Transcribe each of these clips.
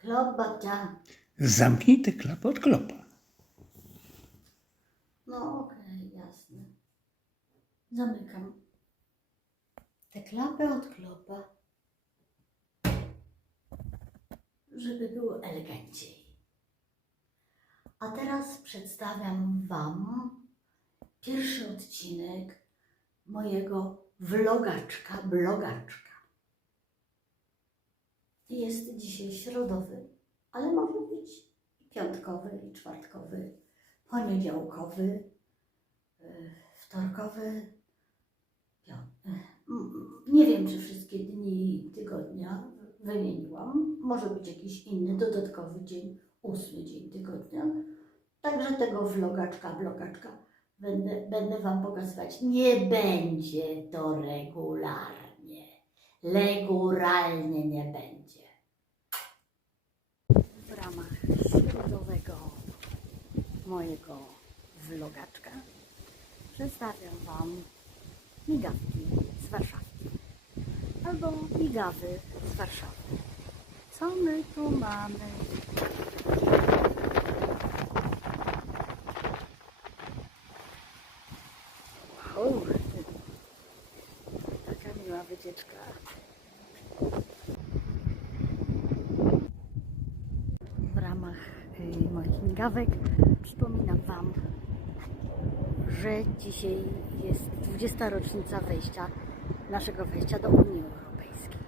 Klop, babcia. Zamknij tę klapę od klopa. No okej, jasne. Zamykam. Tę klapę od klopa, żeby było eleganciej. A teraz przedstawiam Wam pierwszy odcinek mojego vlogaczka, blogaczka. Jest dzisiaj środowy, ale może być i piątkowy, i czwartkowy, poniedziałkowy, e, wtorkowy. e, Nie wiem, czy wszystkie dni tygodnia wymieniłam. Może być jakiś inny, dodatkowy dzień, ósmy dzień tygodnia. Także tego vlogaczka, blogaczka będę, będę Wam pokazywać. Nie będzie to regularnie. Leguralnie nie będzie. W ramach mojego vlogaczka przedstawiam Wam migawki z Warszawy. Albo migawy z Warszawy. Co my tu mamy? U, taka miła wycieczka. W ramach przypominam Wam, że dzisiaj jest 20. rocznica wejścia, naszego wejścia do Unii Europejskiej.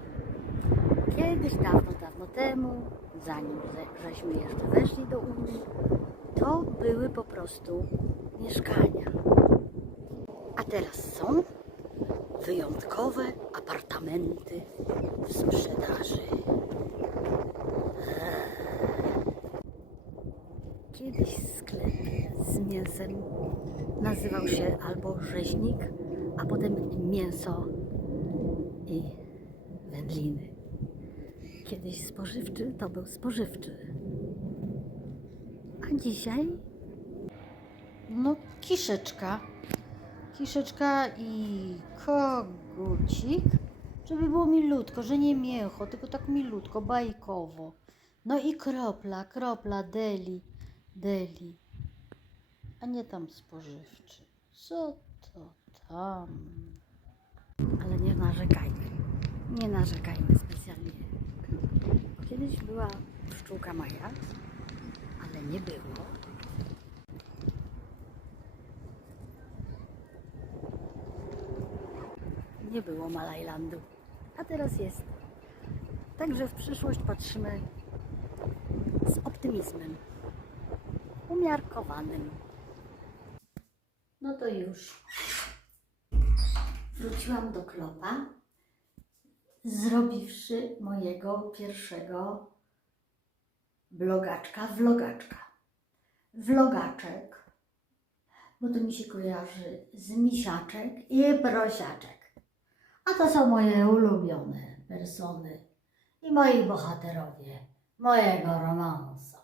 Kiedyś, dawno, dawno temu, zanim żeśmy jeszcze weszli do Unii, to były po prostu mieszkania. A teraz są wyjątkowe apartamenty w sprzedaży. Kiedyś sklep z mięsem nazywał się albo rzeźnik, a potem mięso i wędliny. Kiedyś spożywczy to był spożywczy. A dzisiaj? No, kiszeczka. Kiszeczka i kogucik, żeby było milutko, że nie mięcho, tylko tak milutko, bajkowo. No i kropla, kropla, deli, deli. A nie tam spożywczy. Co to tam? Ale nie narzekajmy. Nie narzekajmy specjalnie. Kiedyś była pszczółka Maja, ale nie było. Nie było Malajlandu, a teraz jest. Także w przyszłość patrzymy z optymizmem, umiarkowanym. No to już. Wróciłam do klopa, zrobiwszy mojego pierwszego blogaczka, vlogaczka. Vlogaczek, bo to mi się kojarzy z misiaczek i prosiaczek. A to są moje ulubione persony i moi bohaterowie mojego romansu.